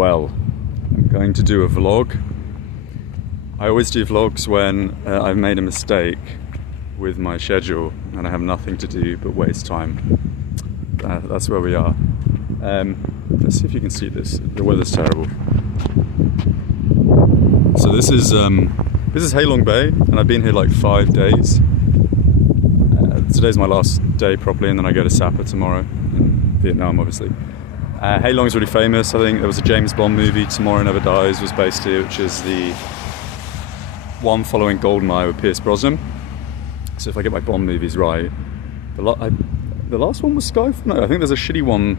well, I'm going to do a vlog. I always do vlogs when I've made a mistake with my schedule and I have nothing to do but waste time. That's where we are. Let's see if you can see this. The weather's terrible. So this is Halong Bay, and I've been here like 5 days. Today's my last day properly, and then I go to Sapa tomorrow in Vietnam, obviously. Halong is really famous. I think there was a James Bond movie, Tomorrow Never Dies, was based here, which is the one following GoldenEye with Pierce Brosnan. So if I get my Bond movies right, the last one was Skyfall. No, I think there's a shitty one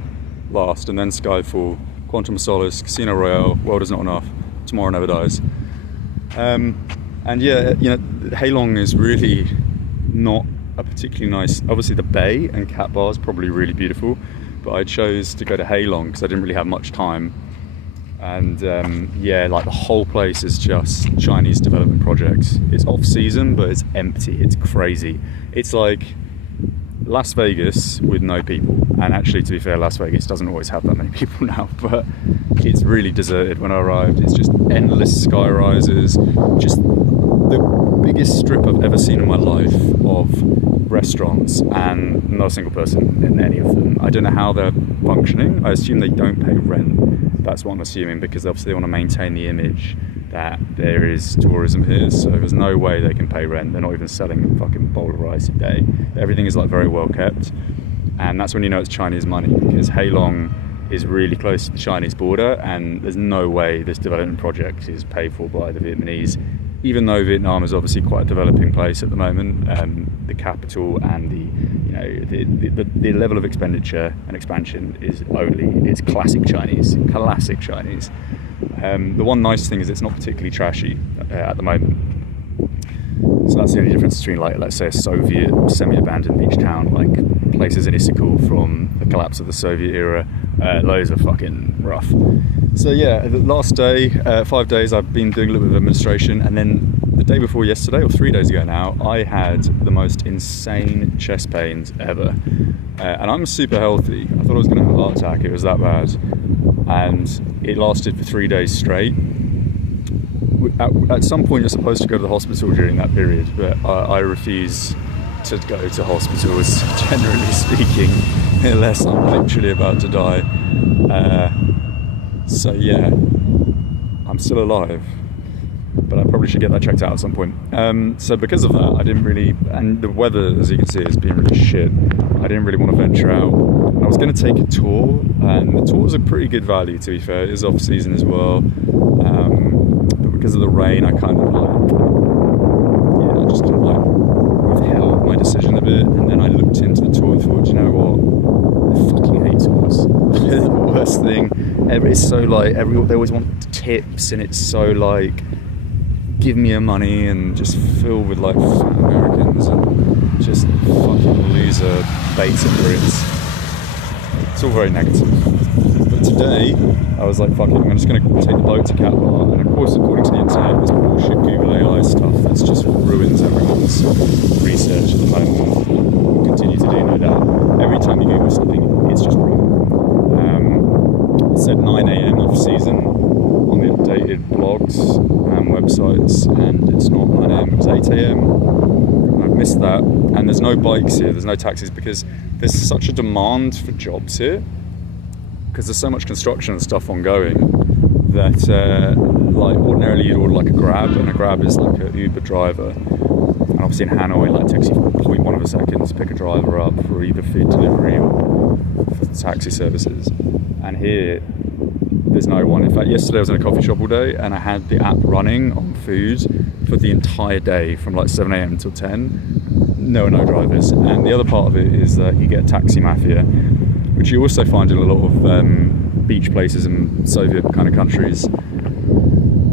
last, and then Skyfall, Quantum of Solace, Casino Royale, World Is Not Enough, Tomorrow Never Dies. And yeah, you know, Halong is really not a particularly nice. Obviously, the bay and Cat Bar is probably really beautiful, but I chose to go to Halong because I didn't really have much time. And yeah, like the whole place is just Chinese development projects. It's off season, but it's empty. It's crazy. It's like Las Vegas with no people. And actually, to be fair, Las Vegas doesn't always have that many people now, but it's really deserted when I arrived. It's just endless sky rises, just the biggest strip I've ever seen in my life of restaurants, and not a single person in any of them. I don't know how they're functioning. I assume they don't pay rent. That's what I'm assuming, because obviously they want to maintain the image that there is tourism here, so there's no way they can pay rent. They're not even selling a fucking bowl of rice a day. Everything is like very well kept, and that's when you know it's Chinese money, because Halong is really close to the Chinese border, and there's no way this development project is paid for by the Vietnamese, even though Vietnam is obviously quite a developing place at the moment. The capital and the level of expenditure and expansion is it's classic Chinese. The one nice thing is it's not particularly trashy at the moment. So that's the only difference between, like, let's say a Soviet semi-abandoned beach town, like places in Issyk from the collapse of the Soviet era. Those are fucking rough. So yeah, the last day, 5 days, I've been doing a little bit of administration, and then the day before yesterday, or 3 days ago now, I had the most insane chest pains ever. And I'm super healthy. I thought I was going to have a heart attack, it was that bad. And it lasted for 3 days straight. At some point you're supposed to go to the hospital during that period, but I refuse to go to hospitals, generally speaking, unless I'm literally about to die. So yeah, I'm still alive, but I probably should get that checked out at some point. So because of that, I didn't really, and the weather, as you can see, has been really shit. I didn't really want to venture out. I was going to take a tour, and the tours are pretty good value, to be fair. It is off season as well. But because of the rain, I kind of I just kind of withheld my decision a bit, and then I looked into the tour and thought, you know what? I fucking hate tours. They're the worst thing. It's so like, they always want tips, and it's so like, give me your money, and just filled with like fat Americans and just fucking loser beta Brits. It's all very negative. But today, I was like, fuck it, I'm just going to take the boat to Cat Bar. And of course, according to the internet, there's bullshit Google AI stuff that's just ruins everyone's research at the moment. Will continue to do, no doubt. Every time you Google something, it's just wrong. It said 9 AM off season on the updated blogs and websites, and it's not 9 AM, it was 8 AM. I've missed that. And there's no bikes here, there's no taxis, because there's such a demand for jobs here, because there's so much construction and stuff ongoing, that like ordinarily you'd order like a Grab, and a Grab is like an Uber driver. And obviously in Hanoi, like, it takes you 0.1 of a second to pick a driver up for either food delivery or for taxi services. And here, there's no one. In fact, yesterday I was in a coffee shop all day, and I had the app running on food for the entire day from like 7 AM till 10. No drivers. And the other part of it is that you get a taxi mafia, which you also find in a lot of beach places in Soviet kind of countries.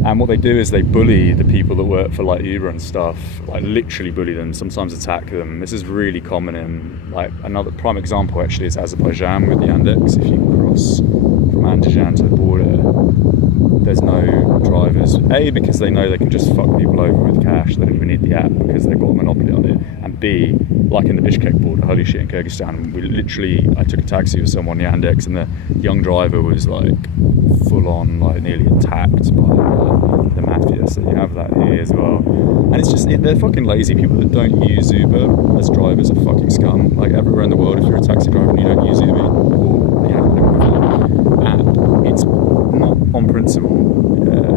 And what they do is they bully the people that work for like Uber and stuff, like literally bully them, sometimes attack them. This is really common in, like, another prime example actually is Azerbaijan with the Yandex. If you cross from Andijan to the border, there's no drivers. A, because they know they can just fuck people over with cash, they don't even need the app because they've got a monopoly on it. And B, like in the Bishkek border, holy shit, in Kyrgyzstan, I took a taxi with someone, Yandex, and the young driver was like full on, like nearly attacked by the mafia. So you have that here as well. And it's just, they're fucking lazy. People that don't use Uber as drivers are fucking scum. Like everywhere in the world, if you're a taxi driver and you don't use Uber or an equivalent app, it's not on principle.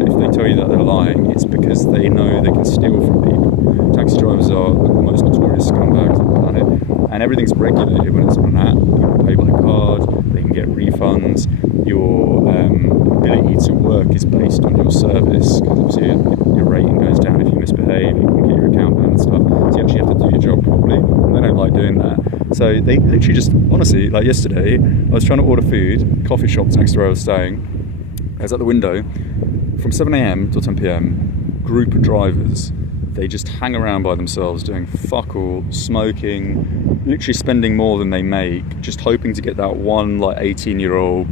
If they tell you that they're lying, it's because they know they can steal from people. Taxi drivers are the most notorious scumbags on the planet, and everything's regulated when it's on an app. People pay by card, they can get refunds. Your ability to work is based on your service, because obviously your rating goes down if you misbehave. You can get your account banned and stuff. So you actually have to do your job properly. And they don't like doing that. So they literally just, honestly, like yesterday, I was trying to order food, coffee shop next to where I was staying. I was at the window from 7 a.m. till 10 p.m. Group of drivers. They just hang around by themselves doing fuck all, smoking, literally spending more than they make, just hoping to get that one like 18-year-old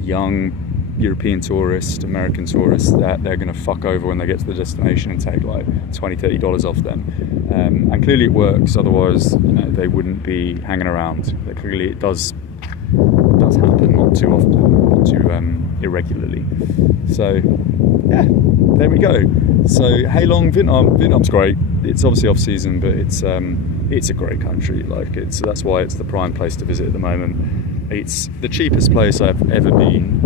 young European tourist, American tourist that they're going to fuck over when they get to the destination and take like $20, $30 off them. And clearly it works, otherwise, you know, they wouldn't be hanging around. But clearly it does happen, not too often, not too irregularly. So yeah, there we go. So Halong, Vietnam's great. It's obviously off season, but it's a great country. Like that's why it's the prime place to visit at the moment. It's the cheapest place I've ever been.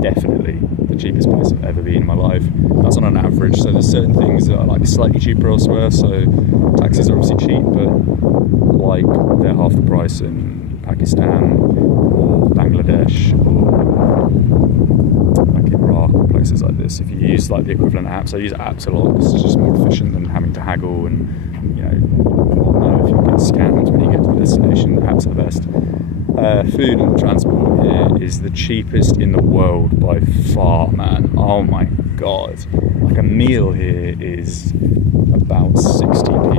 Definitely the cheapest place I've ever been in my life. That's on an average. So there's certain things that are like slightly cheaper elsewhere. So taxis are obviously cheap, but like they're half the price in Pakistan or Bangladesh or like Iraq or places like this. If you use like the equivalent apps, I use apps a lot because it's just more efficient than having to haggle and, you know, if you get scammed when you get to the destination, the apps are the best. Food and transport here is the cheapest in the world by far, man. Oh my god. Like a meal here is about 60p,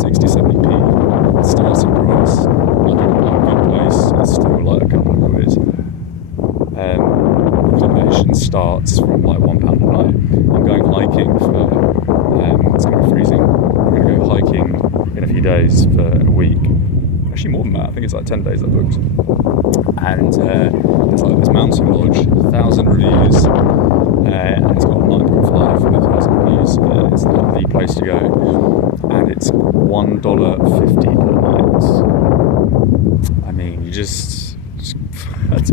60, 70p starting price. Like a good place is still like a couple of quid. Accommodation starts from like £1 a night. I'm going hiking for, it's going to be freezing. I'm going to go hiking in a few days for a week. Actually more than that, I think it's like 10 days I booked. And there's like this mountain lodge, 1,000 reviews, and it's got 9.5 for 1,000 reviews. It's like the place to go, and it's $1.50 per night. I mean, you just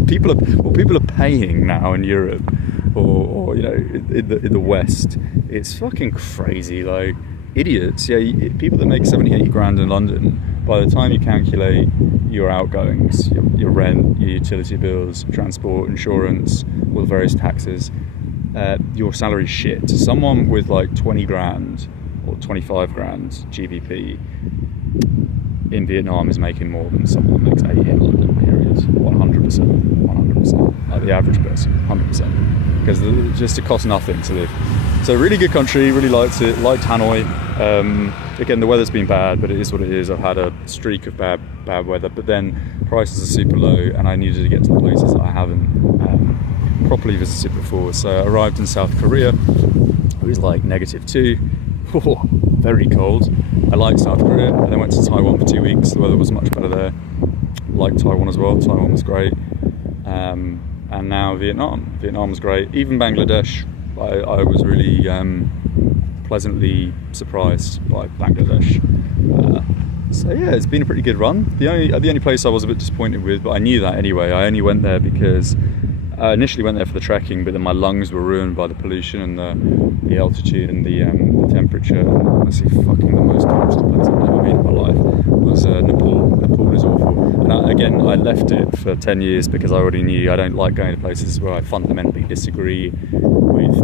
people are paying now in Europe, or you know, in the West. It's fucking crazy, like idiots. Yeah, people that make 70, 80 grand in London, by the time you calculate your outgoings, your rent, your utility bills, transport, insurance, all the various taxes, your salary's shit. Someone with like 20 grand or 25 grand GBP in Vietnam is making more than someone that makes 80 in London, period. 100%. Like the average person, 100%. Because just it costs nothing to live. So really good country, really liked it, liked Hanoi. Again, the weather's been bad, but it is what it is. I've had a streak of bad weather, but then prices are super low, and I needed to get to the places that I haven't properly visited before. So I arrived in South Korea. It was like -2. Oh, very cold. I liked South Korea, and then went to Taiwan for 2 weeks. The weather was much better there. Liked Taiwan as well. Taiwan was great. And now Vietnam. Vietnam was great. Even Bangladesh, I was really pleasantly surprised by Bangladesh. So yeah, it's been a pretty good run. The only place I was a bit disappointed with, but I knew that anyway. I only went there because I initially went there for the trekking, but then my lungs were ruined by the pollution and the altitude and the temperature. Honestly, fucking the most tourist place I've ever been in my life was Nepal. Nepal is awful. And I left it for 10 years because I already knew I don't like going to places where I fundamentally disagree with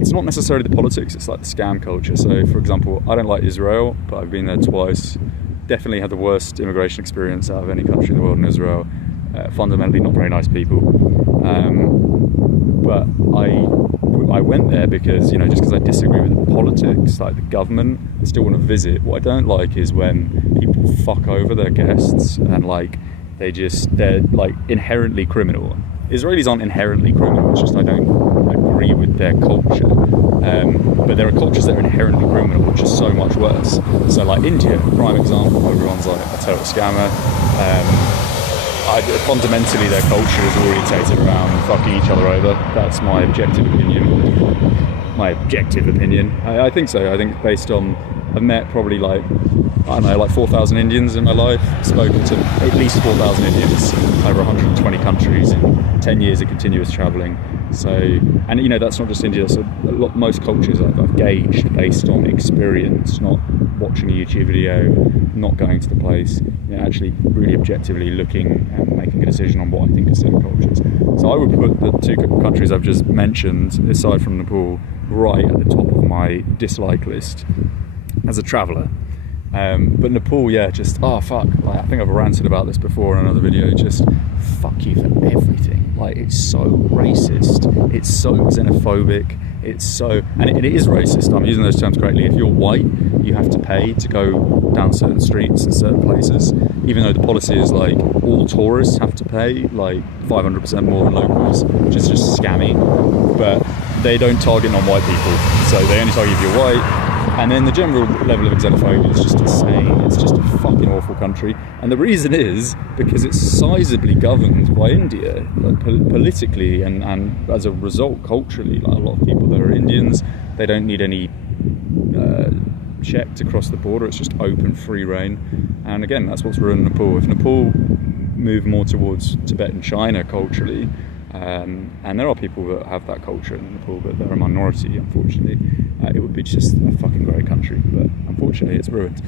it's not necessarily the politics, it's like the scam culture. So for example, I don't like Israel, but I've been there twice. Definitely had the worst immigration experience out of any country in the world in Israel. Fundamentally not very nice people. But I went there because, you know, just because I disagree with the politics, like the government, I still want to visit. What I don't like is when people fuck over their guests and like they're like inherently criminal. Israelis aren't inherently criminal, it's just I don't agree with their culture. But there are cultures that are inherently criminal, which is so much worse. So like India, prime example, everyone's like a total scammer. fundamentally their culture is orientated around fucking each other over. That's my objective opinion. I think so. I think based on, I've met probably like 4,000 Indians in my life, spoken to at least 4,000 Indians over 120 countries in 10 years of continuous travelling. So, and that's not just India, so most cultures I've gauged based on experience, not watching a YouTube video, not going to the place, actually really objectively looking and making a decision on what I think are certain cultures. So I would put the two countries I've just mentioned, aside from Nepal, right at the top of my dislike list as a traveller. But Nepal, just fuck. Like, I think I've ranted about this before in another video. Just fuck you for everything. Like, it's so racist. It's so xenophobic. And it is racist. I'm using those terms correctly. If you're white, you have to pay to go down certain streets in certain places. Even though the policy is like all tourists have to pay like 500% more than locals, which is just scammy. But they don't target non-white people, so they only target if you're white. And then the general level of xenophobia is just insane. It's just a fucking awful country. And the reason is because it's sizably governed by India, like politically, and as a result, culturally. Like, a lot of people that are Indians, they don't need any check to cross the border. It's just open, free reign. And again, that's what's ruined Nepal. If Nepal moved more towards Tibet and China culturally, and there are people that have that culture in Nepal, but they're a minority, unfortunately, it would be just a fucking great country. But unfortunately, it's ruined.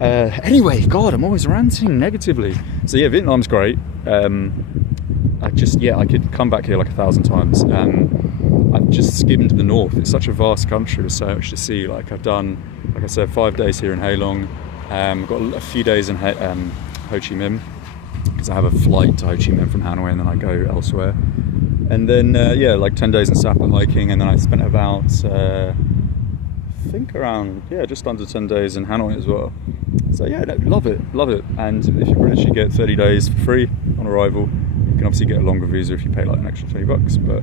Anyway, God, I'm always ranting negatively. So yeah, Vietnam's great. I could come back here like 1,000 times. I've just skimmed the north. It's such a vast country with so much to see. Like, I've done, like I said, 5 days here in Ha Long. I've got a few days in Ho Chi Minh, because I have a flight to Ho Chi Minh from Hanoi and then I go elsewhere. And then, like 10 days in Sapa hiking, and then I spent about, just under 10 days in Hanoi as well. So yeah, love it. And if you're British, you get 30 days for free on arrival. You can obviously get a longer visa if you pay like an extra $20, but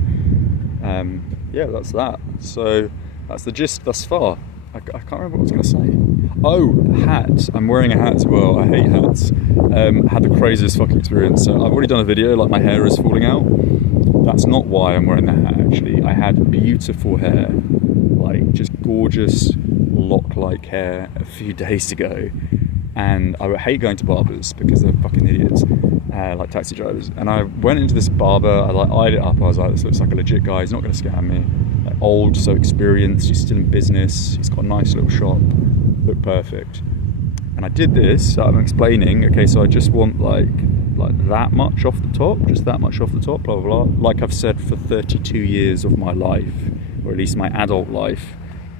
that's that. So that's the gist thus far. I can't remember what I was going to say. Oh, hat. I'm wearing a hat as well. I hate hats. Had the craziest fucking experience. So I've already done a video, like my hair is falling out. That's not why I'm wearing the hat, actually. I had beautiful hair, like just gorgeous lock-like hair a few days ago. And I hate going to barbers because they're fucking idiots, like taxi drivers. And I went into this barber, I eyed it up, I was like, this looks like a legit guy, he's not going to scam me. Like, old, so experienced, he's still in business, he's got a nice little shop, looked perfect. And I did this, so I'm explaining, okay, so I just want like that much off the top, just that much off the top, blah, blah, blah. Like I've said for 32 years of my life, or at least my adult life,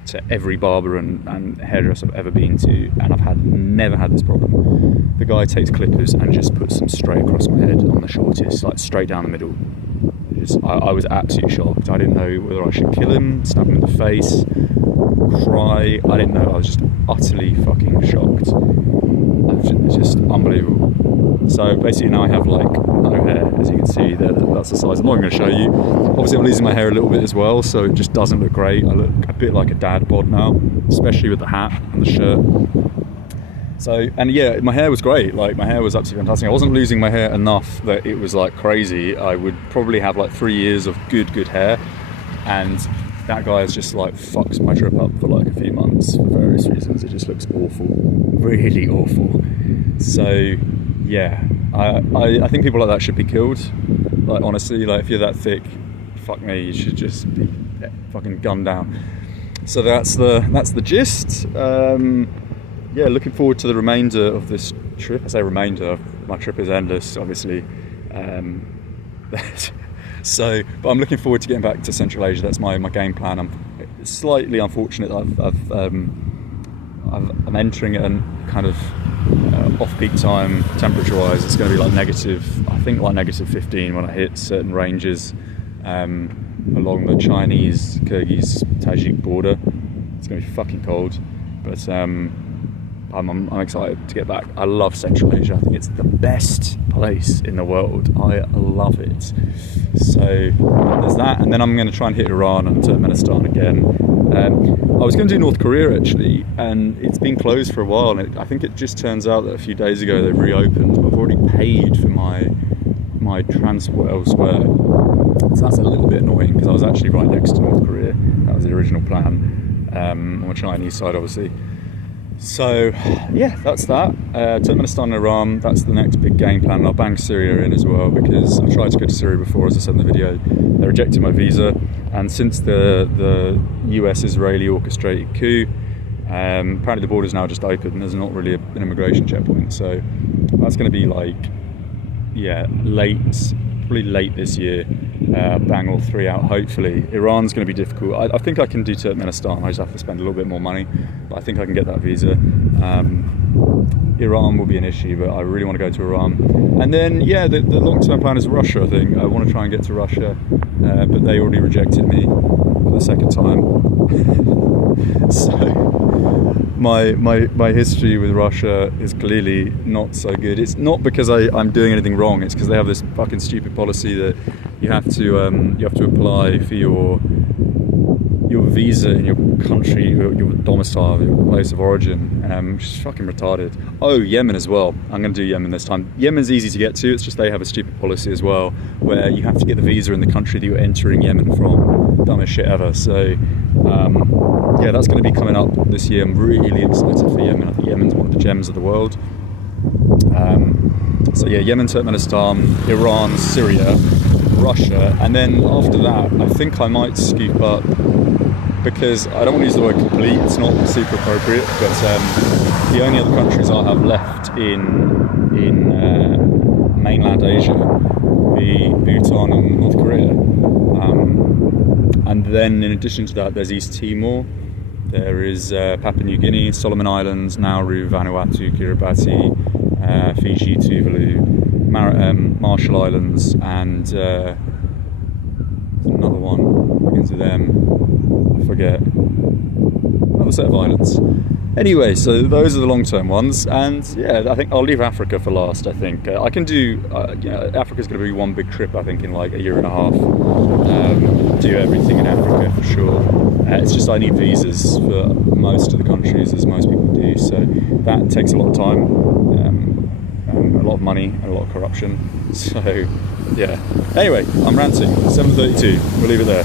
to every barber and hairdresser I've ever been to, and I've never had this problem. The guy takes clippers and just puts them straight across my head on the shortest, like straight down the middle. I was absolutely shocked. I didn't know whether I should kill him, stab him in the face, cry. I didn't know. I was just utterly fucking shocked. It's just unbelievable. So basically now I have like no hair, as you can see there. That's the size. I'm not going to show you. Obviously I'm losing my hair a little bit as well, so it just doesn't look great. I look a bit like a dad bod now, especially with the hat and the shirt. So, and yeah, my hair was great. Like, my hair was absolutely fantastic. I wasn't losing my hair enough that it was like crazy. I would probably have like 3 years of good hair, and that guy has just like fucks my trip up for like a few months for various reasons. It just looks awful, really awful. So yeah, I think people like that should be killed. Like, honestly, like, if you're that thick, fuck me, you should just be fucking gunned down. So that's the gist. Yeah, looking forward to the remainder of this trip. I say remainder, my trip is endless, obviously. But I'm looking forward to getting back to Central Asia. That's my game plan. I'm slightly unfortunate that I'm entering at a kind of off-peak time, temperature-wise. It's going to be like negative 15 when I hit certain ranges along the Chinese, Kyrgyz, Tajik border. It's going to be fucking cold, but I'm excited to get back. I love Central Asia. I think it's the best place in the world. I love it. So there's that, and then I'm going to try and hit Iran and Turkmenistan again. I was going to do North Korea actually, and it's been closed for a while, and I think it just turns out that a few days ago they've reopened. I've already paid for my transport elsewhere, so that's a little bit annoying because I was actually right next to North Korea. That was the original plan, on the Chinese side obviously. So yeah, that's that. Turkmenistan and Iran, that's the next big game plan. And I'll bang Syria in as well, because I tried to go to Syria before, as I said in the video. They rejected my visa, and since the US-Israeli orchestrated coup, apparently the border's now just open and there's not really an immigration checkpoint. So that's going to be like, yeah, probably late this year. Bang all three out, hopefully. Iran's going to be difficult. I think I can do Turkmenistan. I just have to spend a little bit more money, but I think I can get that visa. Iran will be an issue, but I really want to go to Iran. And then, yeah, the long-term plan is Russia, I think. I want to try and get to Russia, but they already rejected me for the second time. So my history with Russia is clearly not so good. It's not because I'm doing anything wrong. It's because they have this fucking stupid policy that you have to apply for your visa in your country, your domicile, your place of origin, which is fucking retarded. Oh, Yemen as well. I'm going to do Yemen this time. Yemen's easy to get to. It's just they have a stupid policy as well, where you have to get the visa in the country that you're entering Yemen from. Dumbest shit ever. So yeah, that's going to be coming up this year. I'm really excited for Yemen. I think Yemen's one of the gems of the world. So yeah, Yemen, Turkmenistan, Iran, Syria, Russia, and then after that I think I might scoop up, because I don't want to use the word complete, it's not super appropriate, but the only other countries I have left in mainland Asia would be Bhutan and North Korea, and then in addition to that there's East Timor, there is Papua New Guinea, Solomon Islands, Nauru, Vanuatu, Kiribati, Fiji, Tuvalu, Marshall Islands, and another one begins with M, I forget, another set of islands. Anyway, so those are the long-term ones, and yeah, I think I'll leave Africa for last. I think I can do, Africa's going to be one big trip, I think, in like a year and a half. Do everything in Africa for sure. It's just I need visas for most of the countries, as most people do, so that takes a lot of time. A lot of money and a lot of corruption. So yeah, anyway, I'm ranting. 7:32, we'll leave it there.